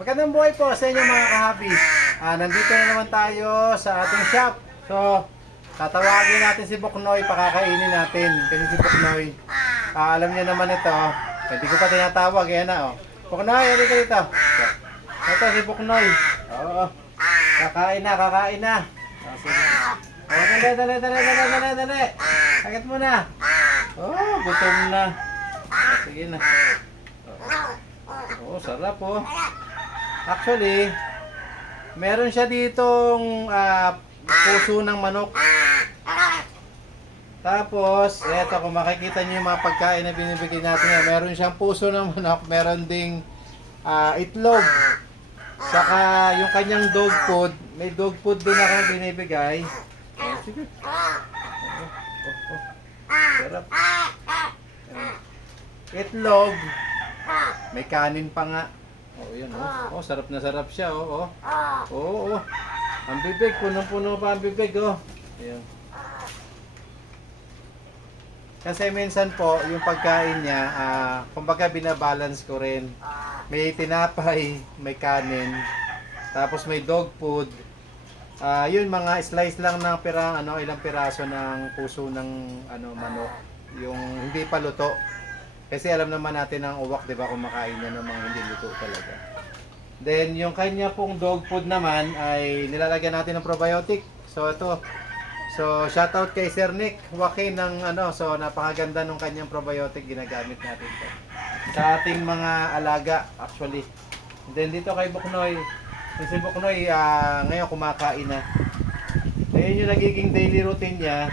Magandang buhay po sa inyo mga kahabi. Ah, nandito na naman tayo sa ating shop. So, tatawagin natin si Buknoy, pakakainin natin. Kasi si Buknoy, ah, alam niya naman ito. Hindi ko pa tinatawag, yan na oh. Buknoy, halika dito. So, ito si Buknoy. Oo. Kakain na, kakain na. Oh, sige. Oh, dali, dali, dali, dali, dali, dali. Agad mo na. Oh, gutom na. Oh, sige na. Oh, sarap oh. Actually, meron siya ditong ah, puso ng manok. Tapos, eto kung makikita niyo yung mga pagkain na binibigay natin meron siyang puso ng manok, meron ding ah, itlog. Saka yung kanyang dog food, may dog food din ako binibigay. Sige. Oh, oh, oh. Itlog. May kanin pa nga. Oh, yun oh. Oh, sarap na sarap siya, oh. Oh, oh. oh. Ang bibig, punong-puno pa ang bibig, oh. Ayan. Kasi minsan po, yung pagkain niya, ah, kumbaga binabalance ko rin. May tinapay, may kanin, tapos may dog food. Ah, yun mga slice lang ng pirang ano, ilang piraso ng puso ng ano manok, yung hindi pa luto. Kasi alam naman natin ang uwak, 'di ba, kumakain niya ng mga hindi luto talaga. Then yung kanya pong dog food naman ay nilalagyan natin ng probiotic. So ito. So shoutout kay Sir Nick Joaquin ng ano, so napakaganda ng kanyang probiotic ginagamit natin to. Sa ating mga alaga actually. Then dito kay Buknoy, si Buknoy ah, ngayon kumakain na. Ayun yung nagiging daily routine niya.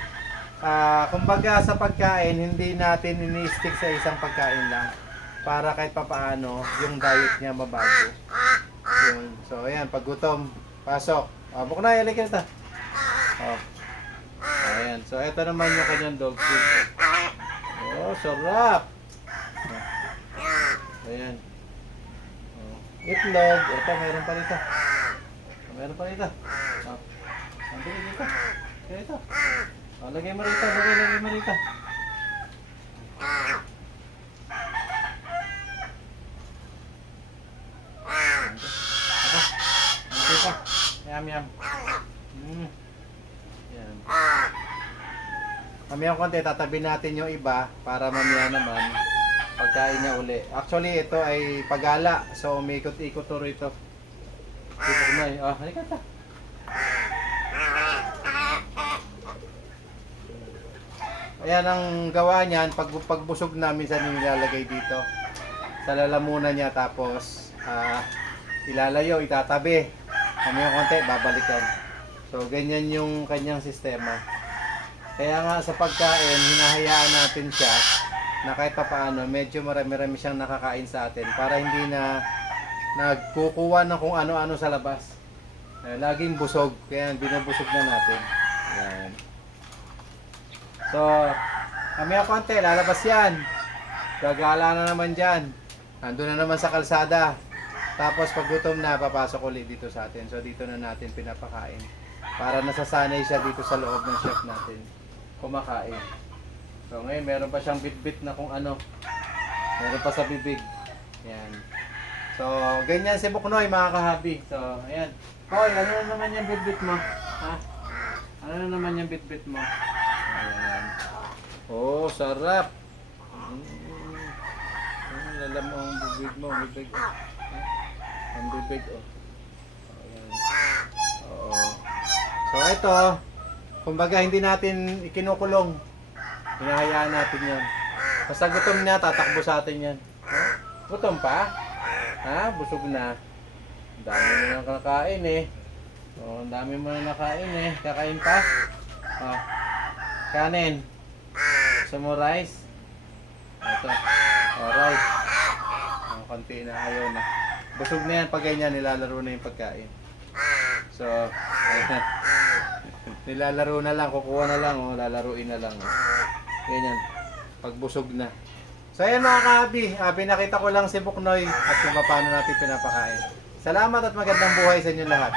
Ah, kumbaga sa pagkain, hindi natin ini-stick sa isang pagkain lang para kahit papaano yung diet niya mabago. Yun. So ayan, pag gutom, pasok. Ah, halika na. Oh. Ayan. So ito naman yung kanyang dog food. Oh, sarap. Oh. Ayan. Oh. Itlog. Ito, meron pa rito. Meron pa rito. Oh. Nandito dito. Kaya ito. Oh, lagay mo rito. Lagay, lagay mo rito. Ito. Yum, yum. Mm. Yan. Mamaya konti, tatabi natin yung iba para mamaya naman pagkain niya uli. Actually, ito ay pagala. So, umikot-ikot to rito. Dito ko na eh. Oh, halika ta. Ayan ang gawa niyan. Pag, pagbusog na, minsan yung ilalagay dito. Sa lalamunan niya. Tapos, ah, ilalayo, itatabi. Mamaya konti, babalikan. So, ganyan yung kanyang sistema. Kaya nga sa pagkain, hinahayaan natin siya na kahit pa paano, medyo marami-rami siyang nakakain sa atin para hindi na nagkukuha ng kung ano-ano sa labas. Eh, laging busog, kaya binubusog na natin. Yan. So, mamaya konti, lalabas yan. Gagala na naman dyan. Nandun na naman sa kalsada. Tapos pag gutom na, papasok ulit dito sa atin. So, dito na natin pinapakain. Para nasasanay siya dito sa loob ng shop natin. Kumakain. So, ngayon, meron pa siyang bit-bit na kung ano. Meron pa sa bibig. Yan. So, ganyan si Buknoy, mga kahabi. So, ayan. Hoy, ano na naman yung bit-bit mo? Ha? Ano na naman yung bit-bit mo? Ayan. Oh, sarap. Mm. Ah, Alam mo ang bibig mo, bibig. Ha? Ang bibig, oh. Ayan. Oo. So, ito, kumbaga hindi natin ikinukulong. Hinahayaan natin yan. Basta gutom na, tatakbo sa atin yan. Oh, Gutom pa? Ha? Busog na. Ang dami mo na nakain eh. Oh, ang dami mo na nakain eh. Kakain pa? Oh. Kanin. Gusto rice? Ito. Oh, rice. Oh, konti na. Ayaw na. Busog na yan pag ganyan, nilalaro na yung pagkain. So, ayan. Nilalaro na lang, kukuha na lang, oh, lalaruin na lang. Oh. Ganyan. Pagbusog na. So ayan mga kahabi, ah, pinakita ko lang si Buknoy at kung paano natin pinapakain. Salamat at magandang buhay sa inyo lahat.